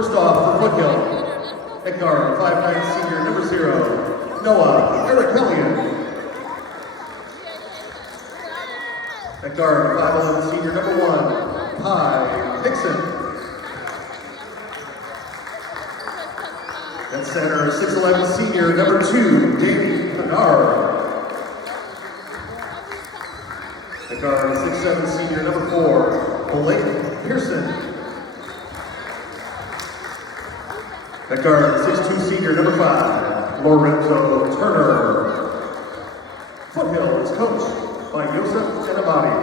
First off, for Foothill, at guard, 5'9" senior, number 0, Noah Eric Hellion. At guard, 5'11" senior, number 1, Pi Nixon. At center, 6'11" senior, number 2, Danny Pinard. At guard, 6'7" senior, number 4, Blake Pearson. At guard, 6'2" senior, number 5, Lorenzo Turner. Foothill is coached by Yosef Enabadi.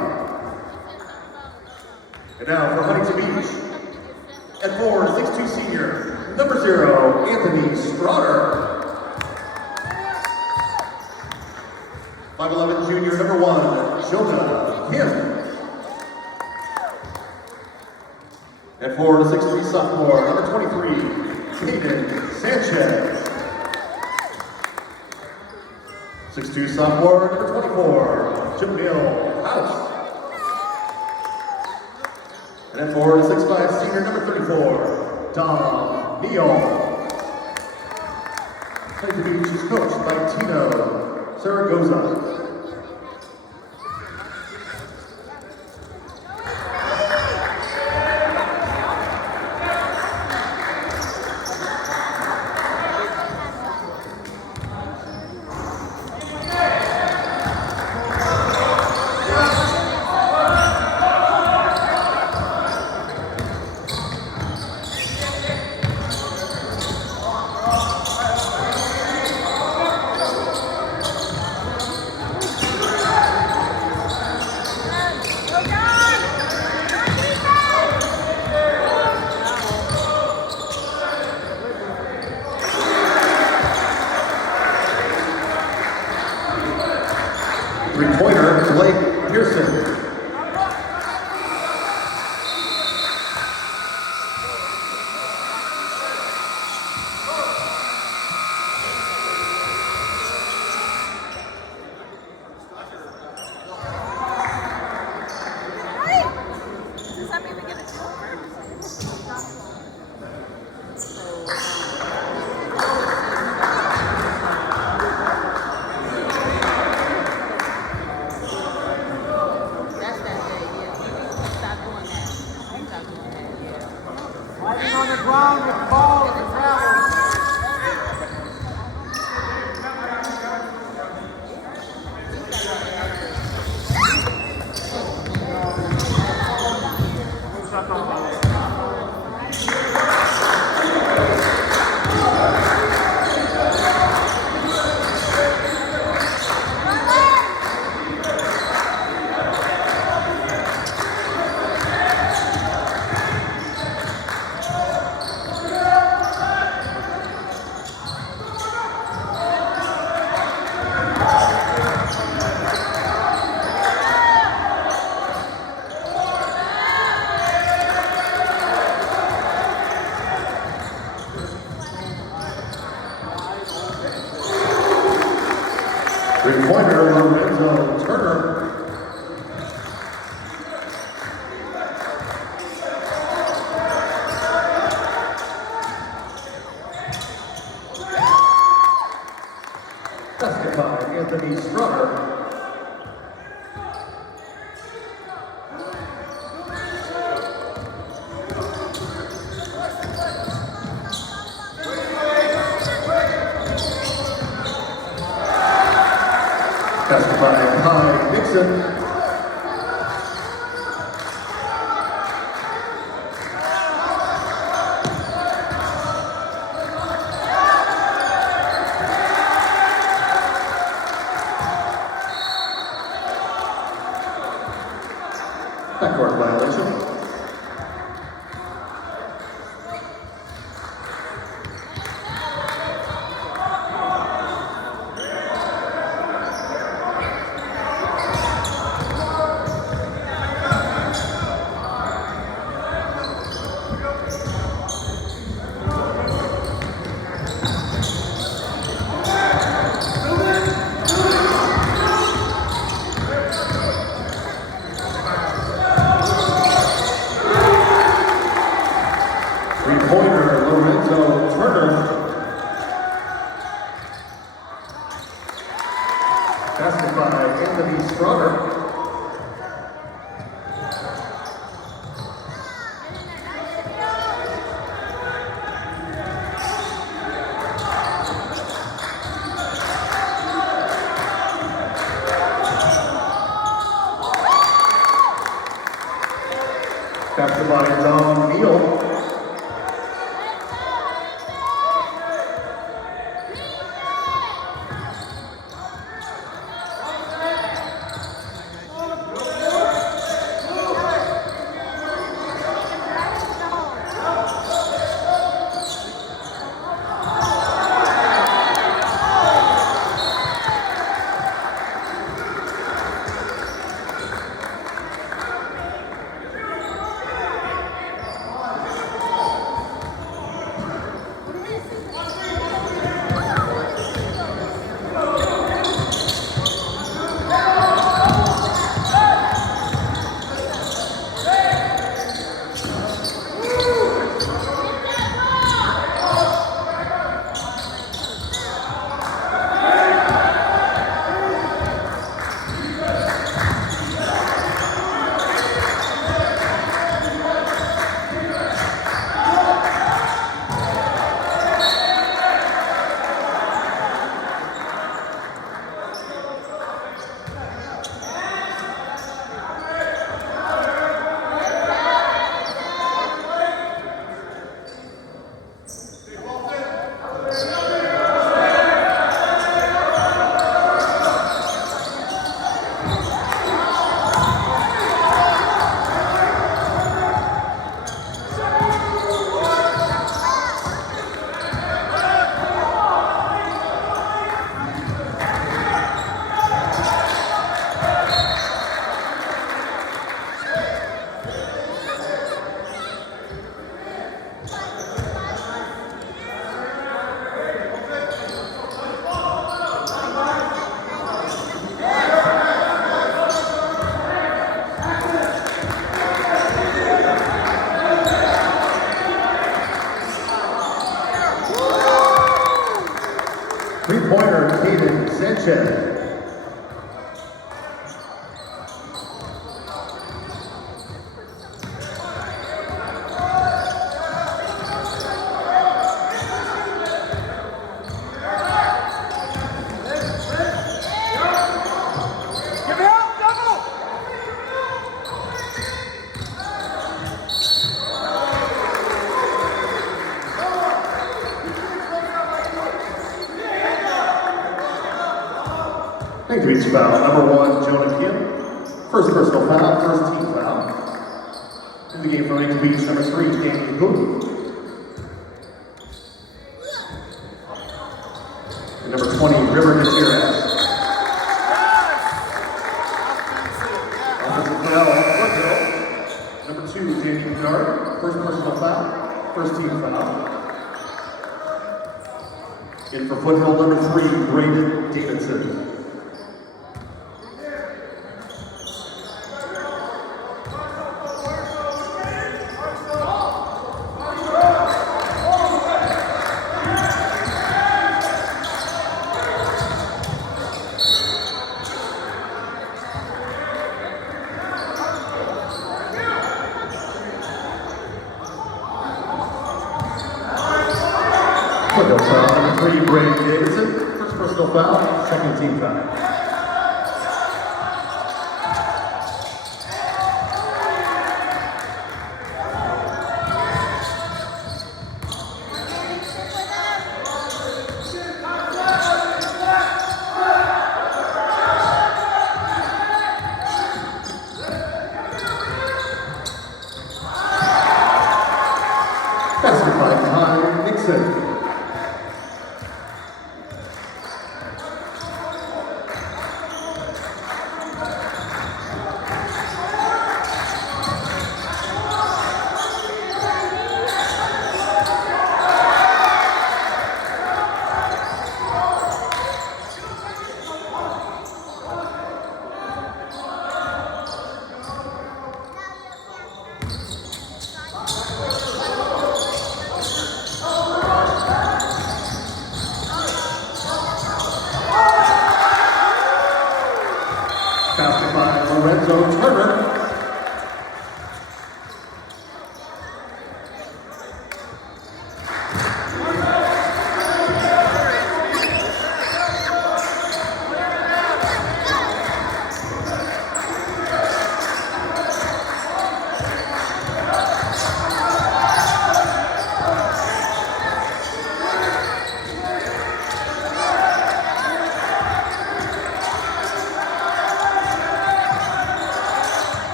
And now for Huntington Beach. At 4, 6'2" senior, number 0, Anthony Strotter. 5'11" junior, number 1, Jonah Kim. At 4, 6'3" sophomore, number 23, Caden Sanchez. 6'2" sophomore, number 24, Jamil House. And at 4, 6'5" senior, number 34, Dom Neal. Huntington Beach is coached by Tino Zaragoza. Three-pointer, Blake Pearson. Does that mean we get it? Riding on the ground with ball and travel. Three-pointer, Lorenzo Turner. Basket by Anthony Strotter. Basket by Pi Nixon. Backcourt violation. Three-pointer, Lorenzo Turner. Basket by Anthony Straughter. Captured by Don Neal. Three-pointer, David Sanchez. Increase foul, number 1, Jonah Kim. First personal foul, first team foul. In the game from Lake Beach, number 3, Danny Hood. And number 20, River Gutierrez. Offensive foul on Foothill. Number 2, Jamie Bernard. First personal foul, first team foul. In for Foothill, number 3, Brayden Davidson. Foothill foul, number 3, Brayden Davidson. First personal foul, second team foul. Basket by Ty Nixon.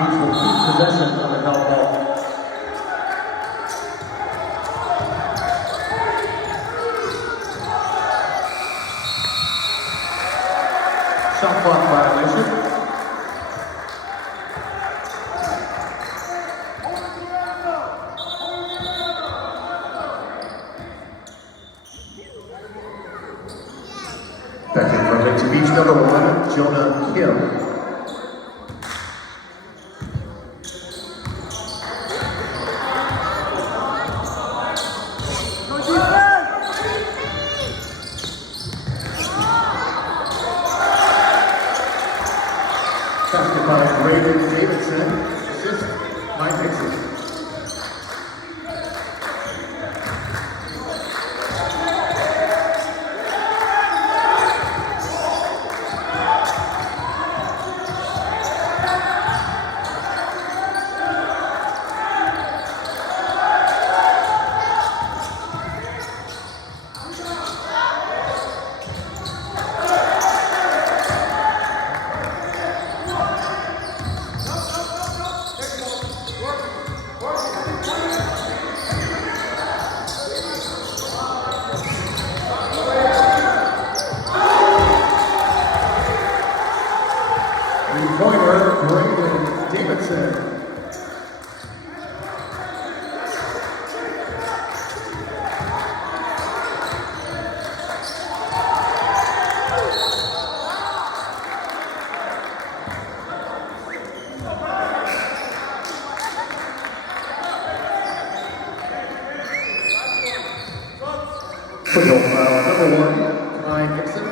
Beach will keep possession of the held ball. Shot clock violation. Back in from Lake Beach, number 1, Jonah Kim. Basket by Braden Davidson, assist by Dixon. Pointer, Braden Davidson. Football foul, number 1, Kai Nixon.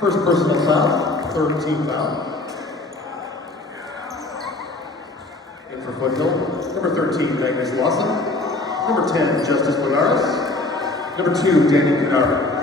First personal foul, third team foul. In for Foothill, number 13, Magnus Lawson. Number 10, Justice Lagares. Number 2, Danny Canara.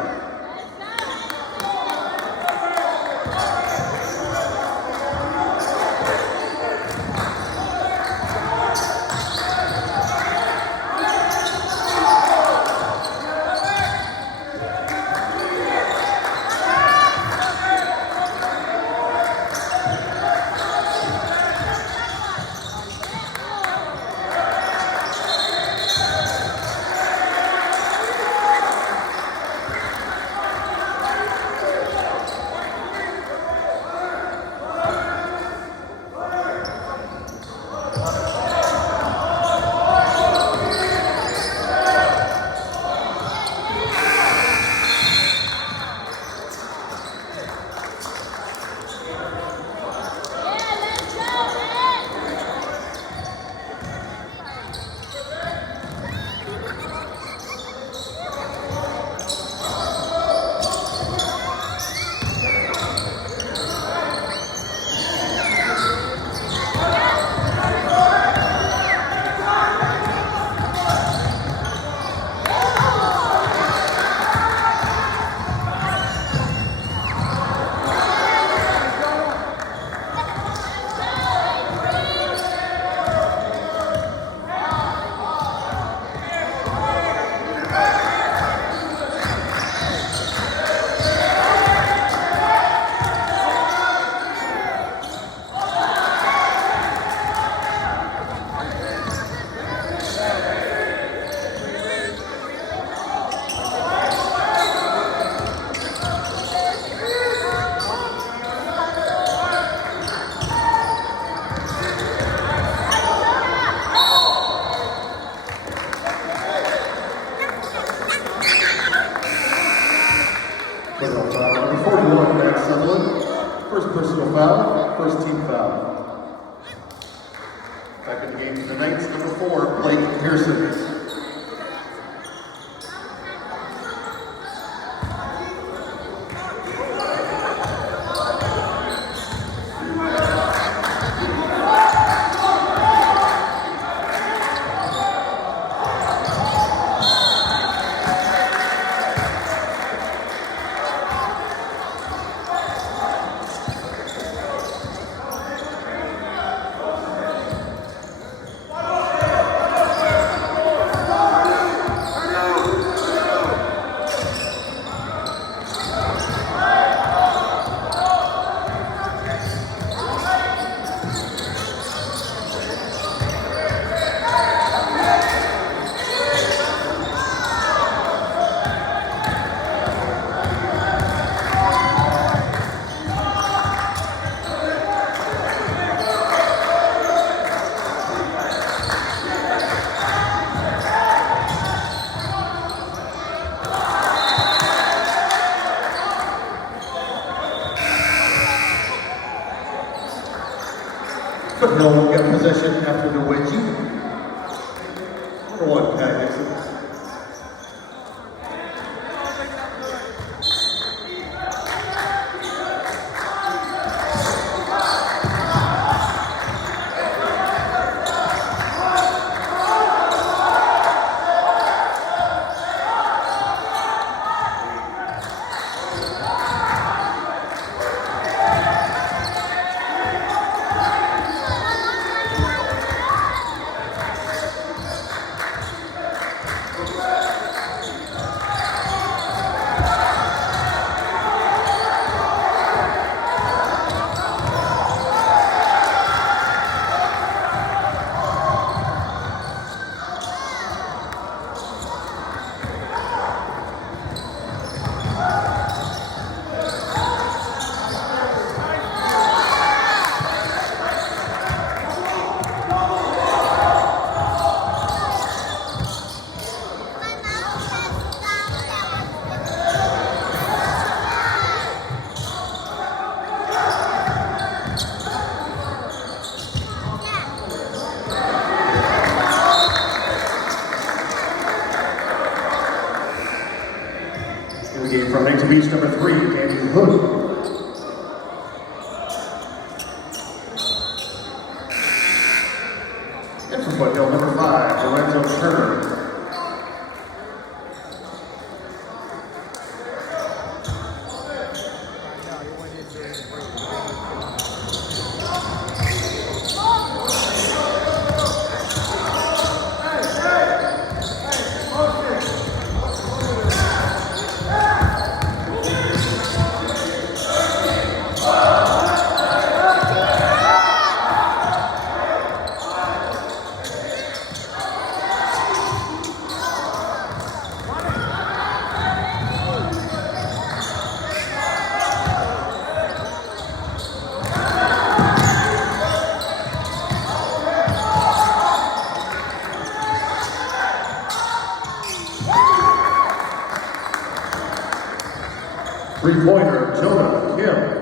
Number 41, Max Sutherland. First personal foul, first team foul. Back in the game for the Knights, number 4, Blake Pearson. He'll get possession after the wedgie. Number 1, Kai Dixon. In the game from Huntington Beach, number 3, Daniel Hood. And from Foothill, number 5, Lorenzo Turner. Three-pointer, Jonah Kim.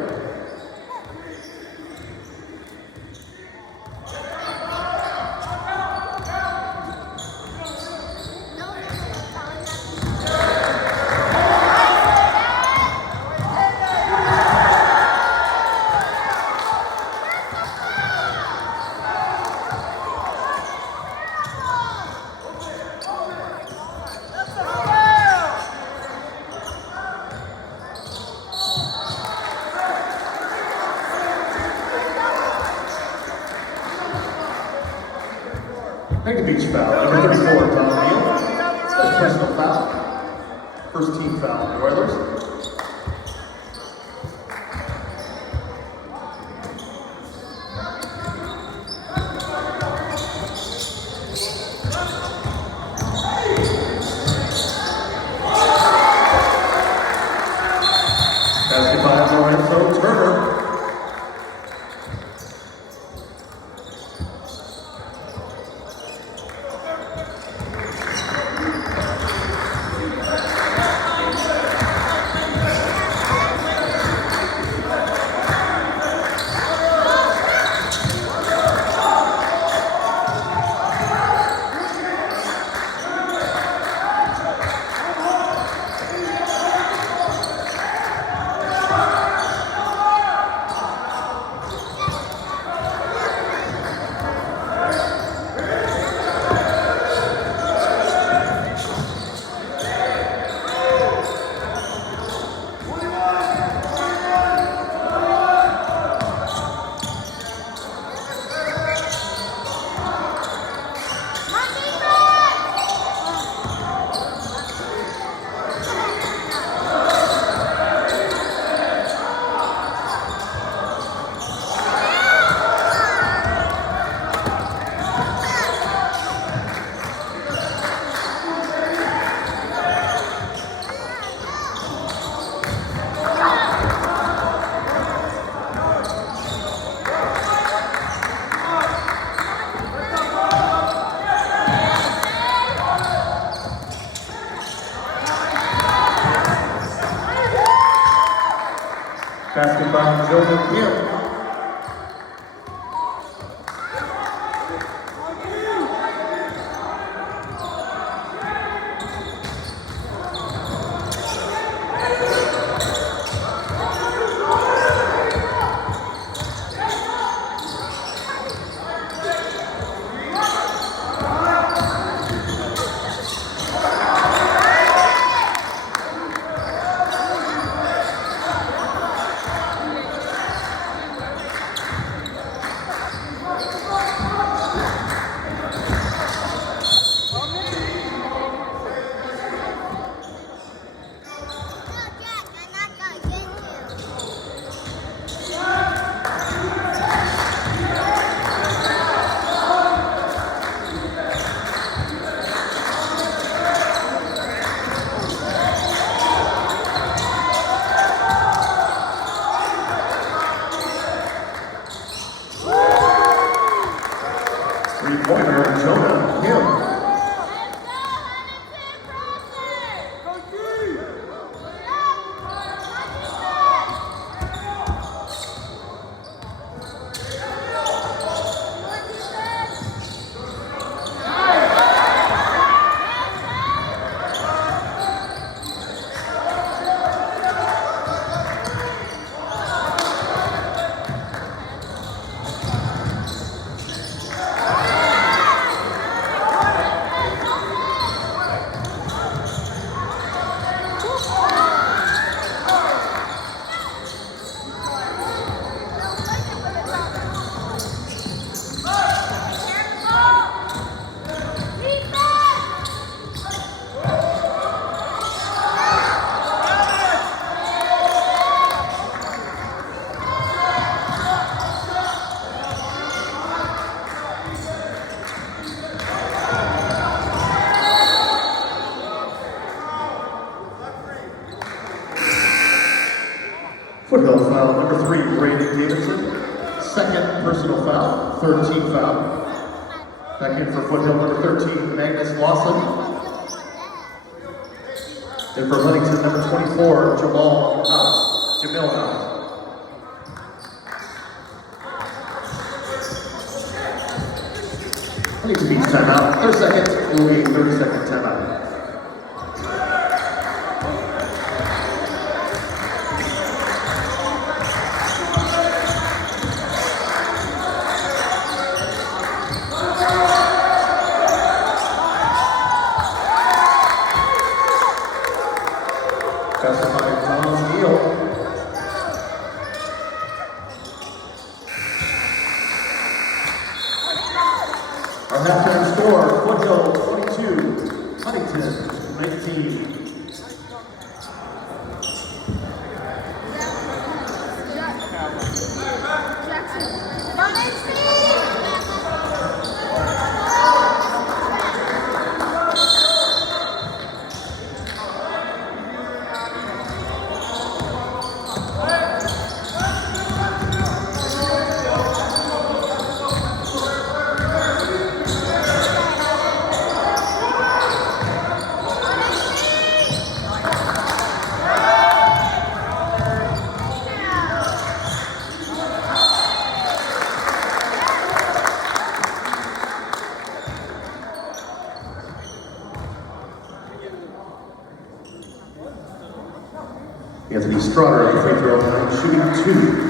Huntington Beach foul, number 34, Tom Neal. First personal foul. First team foul, the Oilers. Basket by Lorenzo Turner. Three-pointer, Jonah Kim. Foothill foul number 3, Brandon Davidson. Second personal foul, third team foul. Back in for Foothill number 13, Magnus Lawson. And for Huntington number 24, Jamil House. Huntington needs timeout. 30 seconds, it will be a 30-second timeout. Our halftime score, Foothill 22, Huntington 19. Anthony Strutter at the free throw line, shooting 2.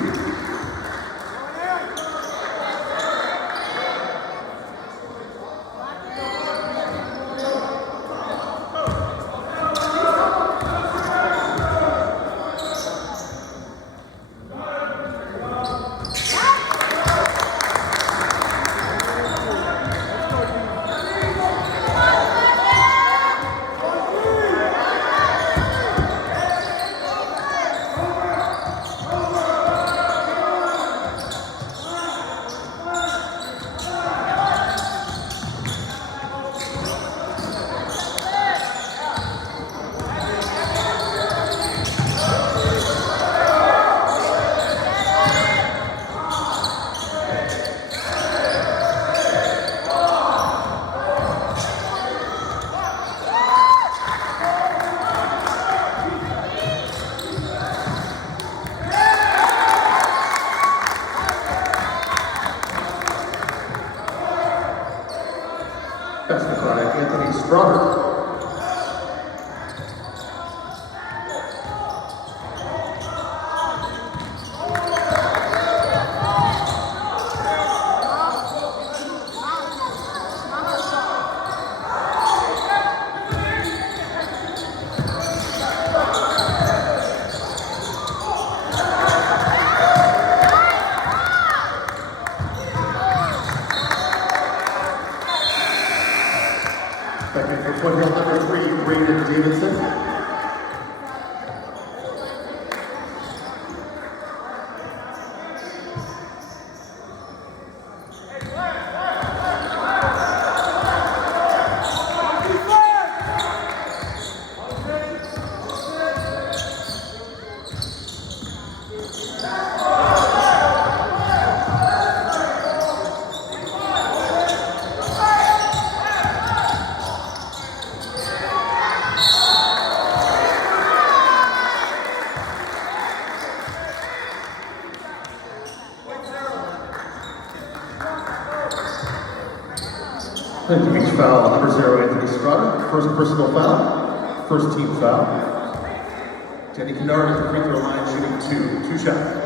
Basket by Anthony Strutter. Second for Foothill number 3, Brandon Davidson. Thank you. Each foul, number 0, Anthony Strotter. First personal foul, first team foul. Danny Kennard at the free throw line shooting two shots.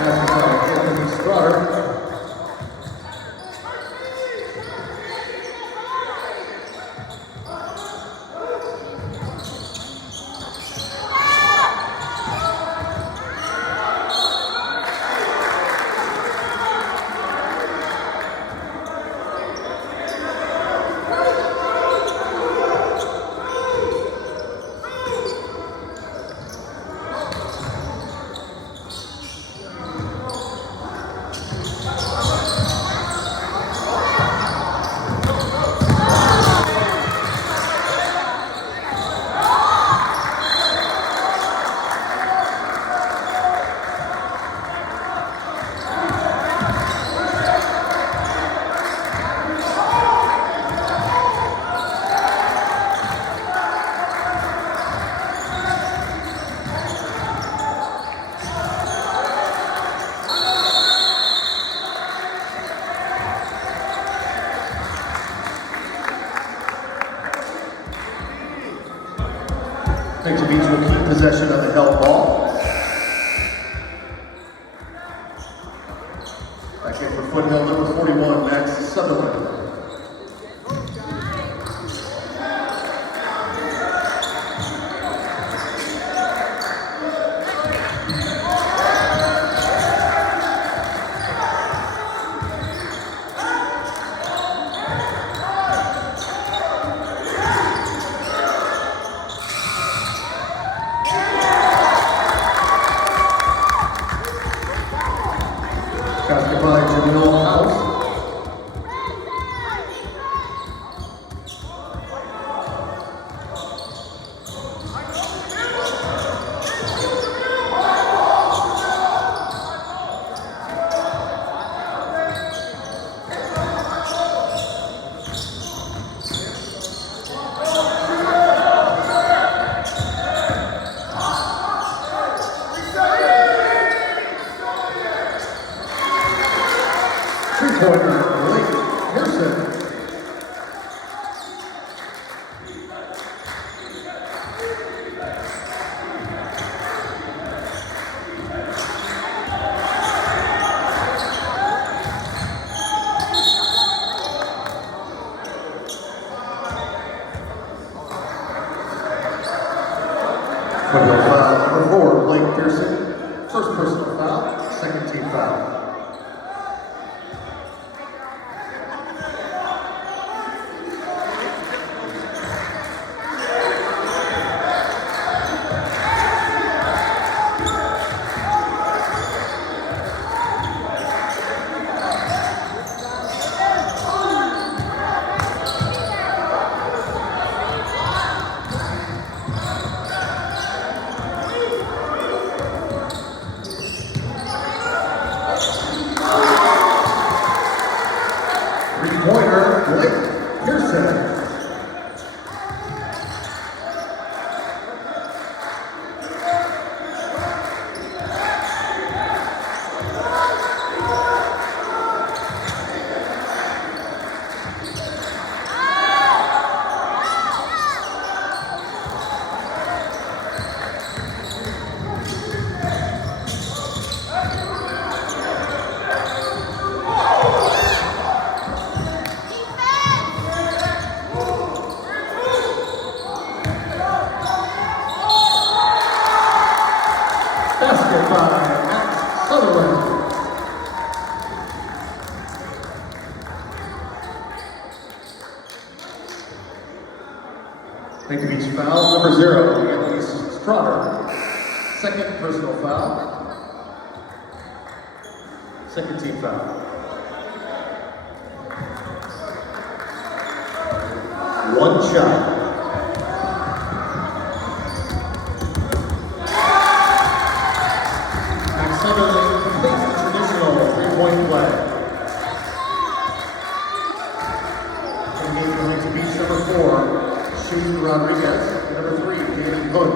Anthony Strotter. Thanks to Beach will keep possession of the held ball. Back in for Foothill, number 41, Max Sutherland. Basket by Jamil House. Three-pointer, Blake Pearson. Foothill foul, number 4, Blake Pearson. First personal foul, second team foul. Three-pointer, Blake Pearson. Thank you, Beach. Foul number 0, Anthony Strotter. Second personal foul. Second team foul. One shot. Max Sutherland completes the traditional three-point play. Engaging going to Beach number 4, Shane Rodriguez. And number 3, David Hood.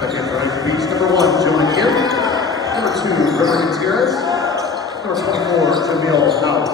Second for Beach number 1, Jonah Gibb. Number 2, River Gutierrez. Number 24, Jamil Howard.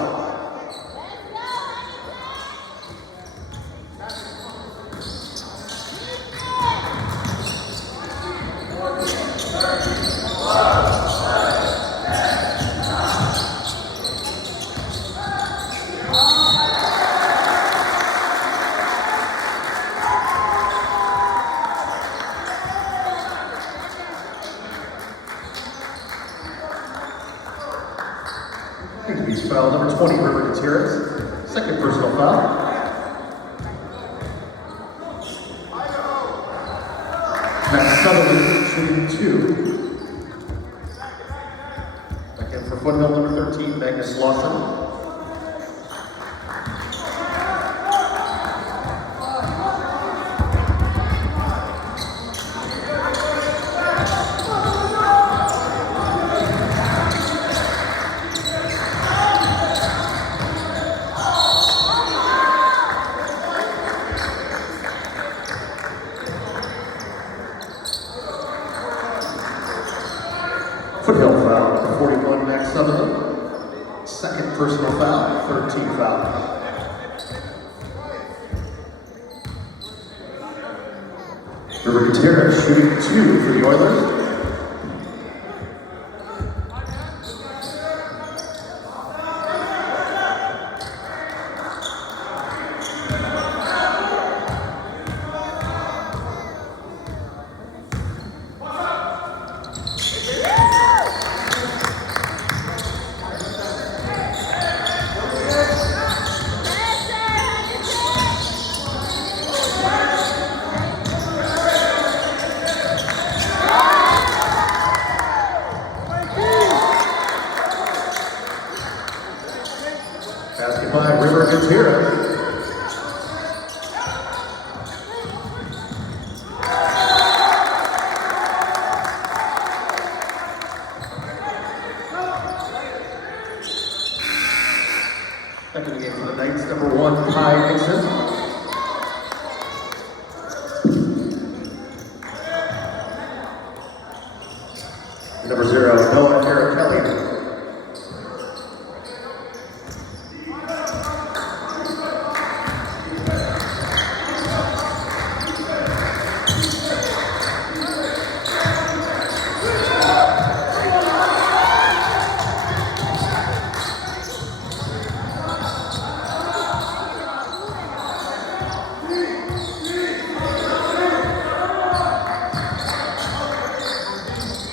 Beach foul number 20, River Gutierrez. Second personal foul. Max Sutherland shooting 2. Second for Foothill number 13, Magnus Lawson. Foothill foul, 41, Max Sutherland. Second personal foul, 13 foul. River Gutierrez shooting 2 for the Oilers. Basket by River Gutierrez. Second game for the Knights, number 1, Ty Nixon. Number 0, Noah Araceli.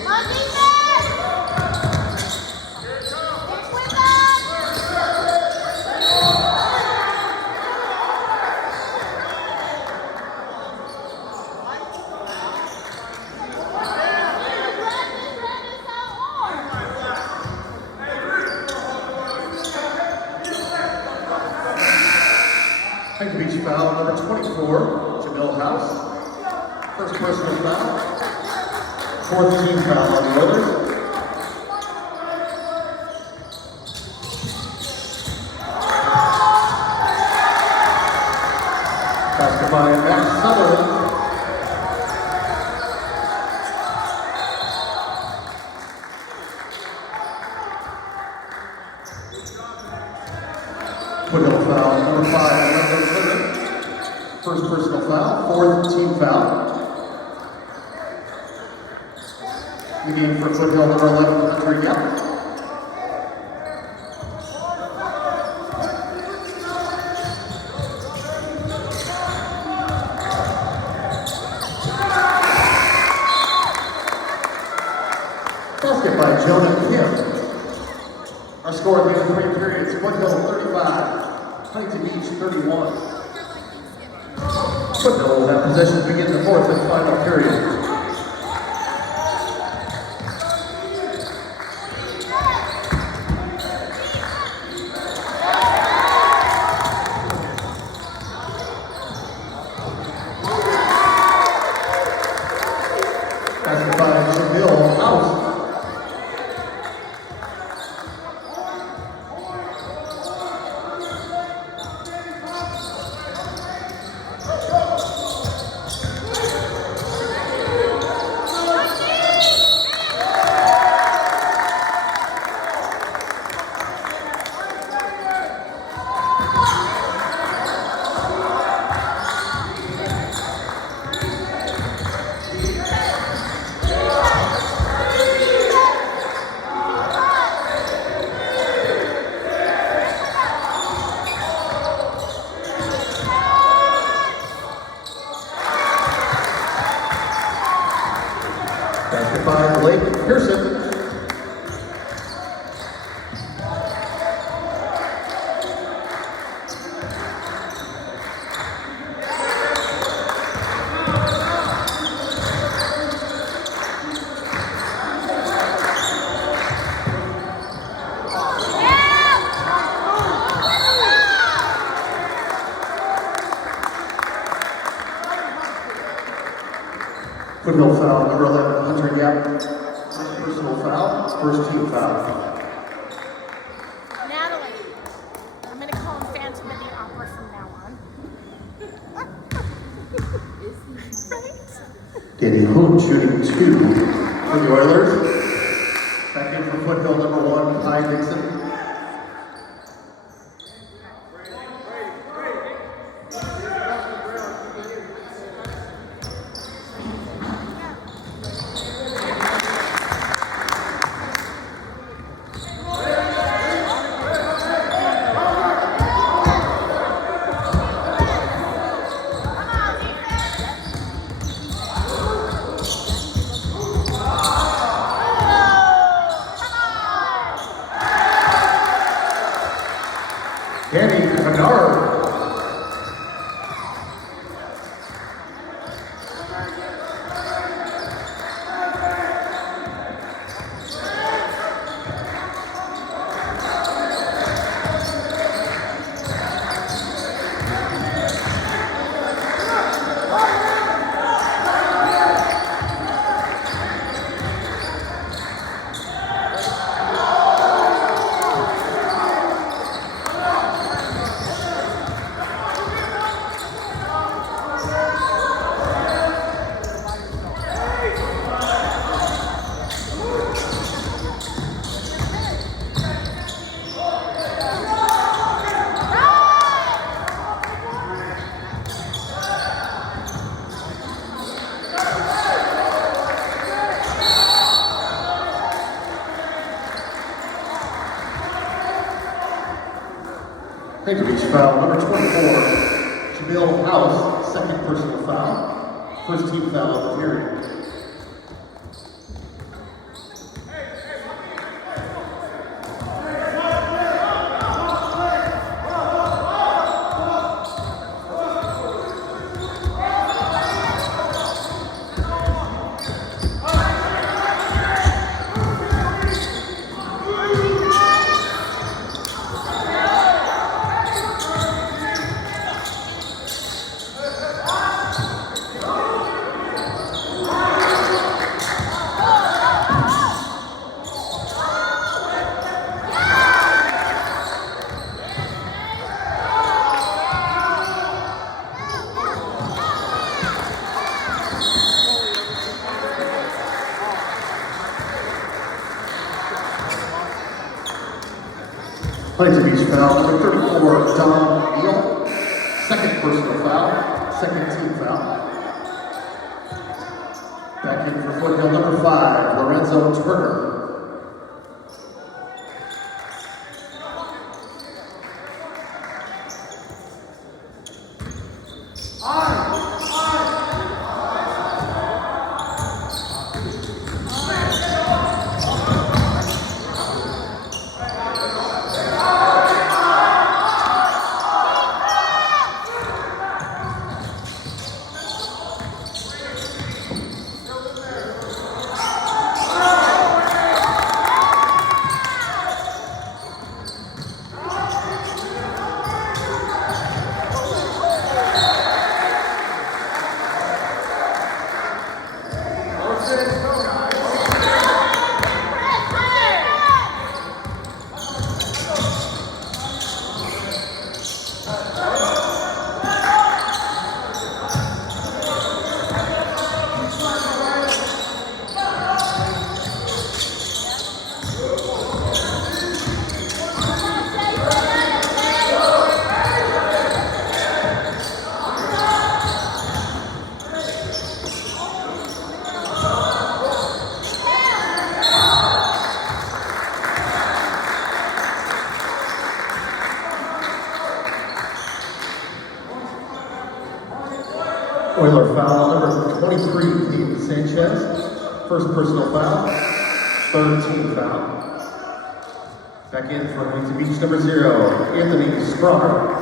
On defense! First personal foul. Fourth team foul on the Oilers. Basket by Max Sutherland. Foothill foul number 5, Wendell Clinton. First personal foul, fourth team foul. The game for Foothill number 11, Hunter Yep. Basket by Jonah Kim. Our score at the end of 3 periods, Foothill 35, Huntington Beach 31. Foothill will have possession to begin the fourth and final period. Basket by Jamil House. Basket by Blake Pearson. Foothill foul number 11, Hunter Yap. First personal foul, first team foul. Natalie. I'm going to call him Phantom of the Opera from now on. Right? Danny Hoon shooting 2 for the Oilers. Back in for Foothill number 1, Ty Dixon. Danny Menard. Huntington Beach foul number 24, Jamil House, second personal foul, first team foul of the period. Plays of each foul. Number 34, Dom Neal. Second personal foul. Second team foul. Back in for Foothill, number 5, Lorenzo Turner. Oiler foul number 23, Peyton Sanchez. First personal foul, third team foul. Back in for Huntington Beach number 0, Anthony Spronger.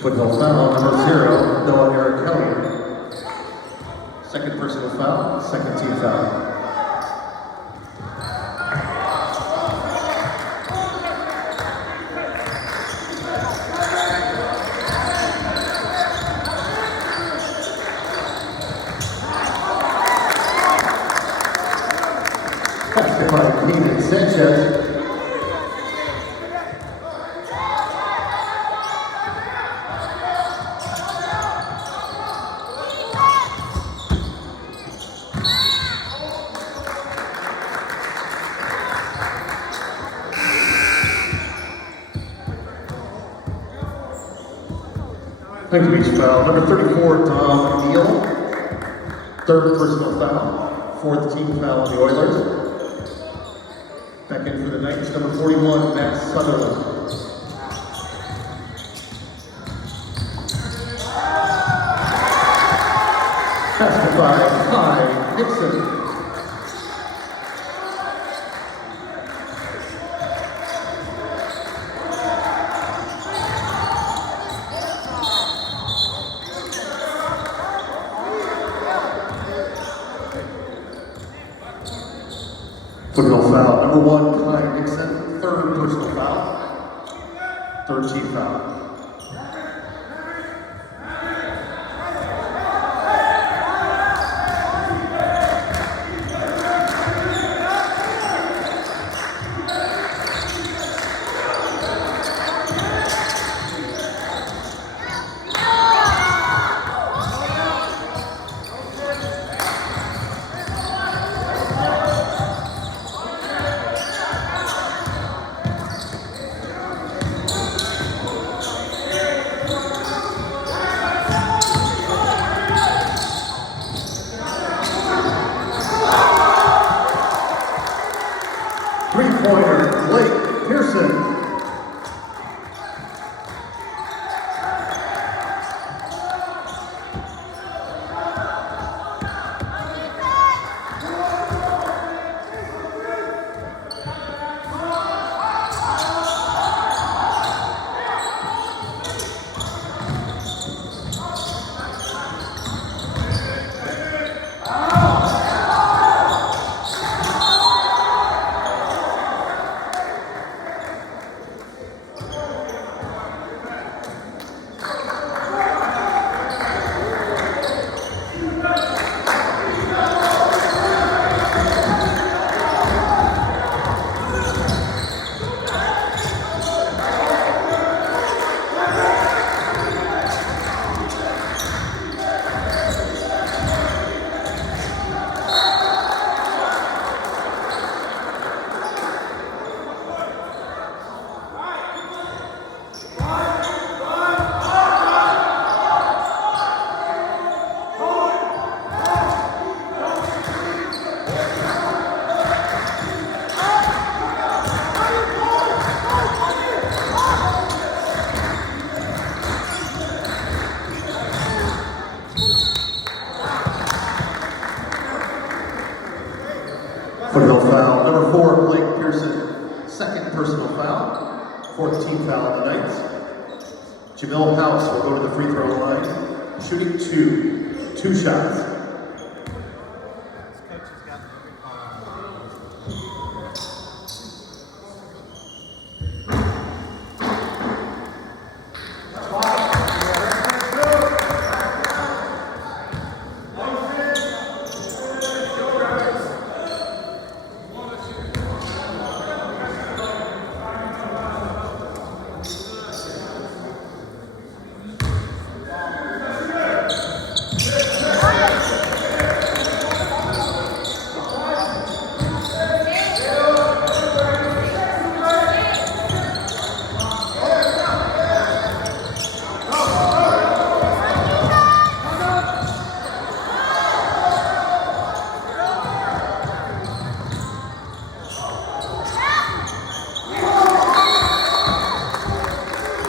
Football foul number 0, Noah Eric Kelly. Second personal foul, second team foul. Basket by Peyton Sanchez. Huntington Beach foul number 34, Dom Neal. Third personal foul, fourth team foul on the Oilers. Back in for the Knights, number 41, Matt Sutherland. Basket by Kai Nixon. Football foul number 1, Kai Nixon. Third personal foul, third team foul. Blake Pearson. Foothill foul, number 4, Blake Pearson, second personal foul, fourth team foul of the night. Jamil House will go to the free throw line, shooting two shots.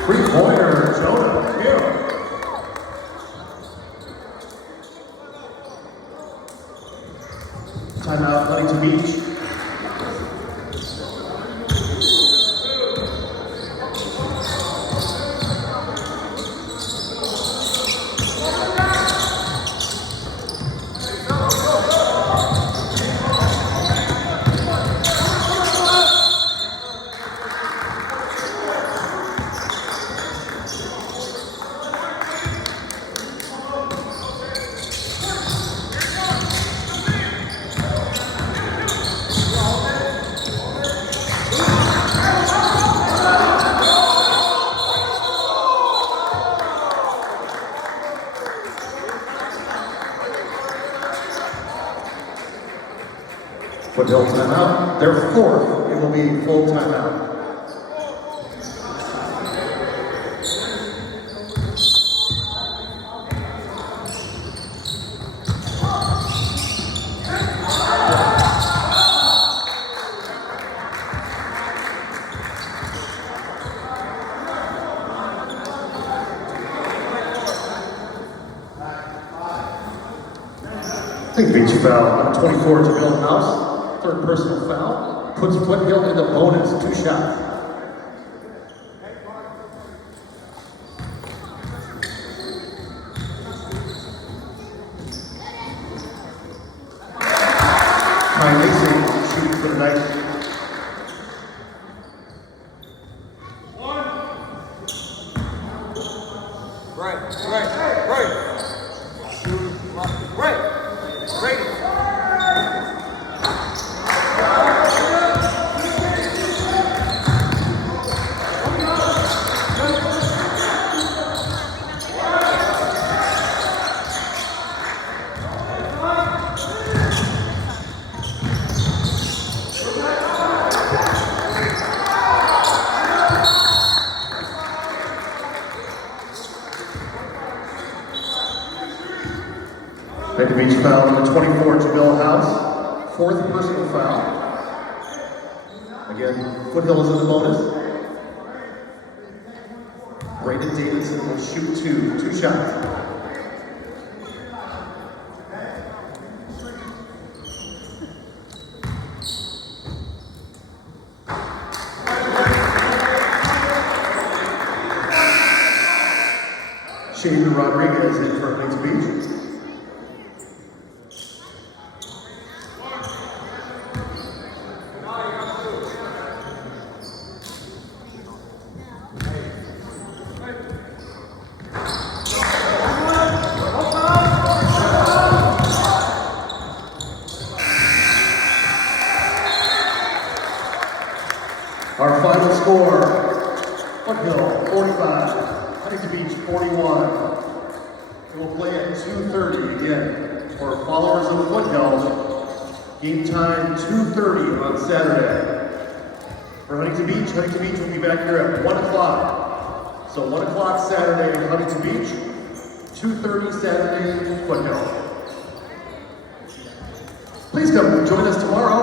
Three-pointer, Jonah Hill. Timeout, Huntington Beach. Foothill timeout, their fourth, it will be full timeout. Big beach foul, number 24, Jamil House, third personal foul, puts Foothill in the bonus, 2 shots. Ty Mason shooting for the night. At the beach foul, number 24, Jamil House, fourth personal foul. Again, Foothill is in the bonus. Brayden Davidson will shoot two shots. Shaden Rodriguez in for Huntington Beach. Our final score, Foothill 45, Huntington Beach 41. We will play at 2:30 again. For followers of Foothill, game time 2:30 on Saturday. For Huntington Beach will be back here at 1 o'clock. So 1 o'clock Saturday in Huntington Beach, 2:30 Saturday in Foothill. Please come join us tomorrow.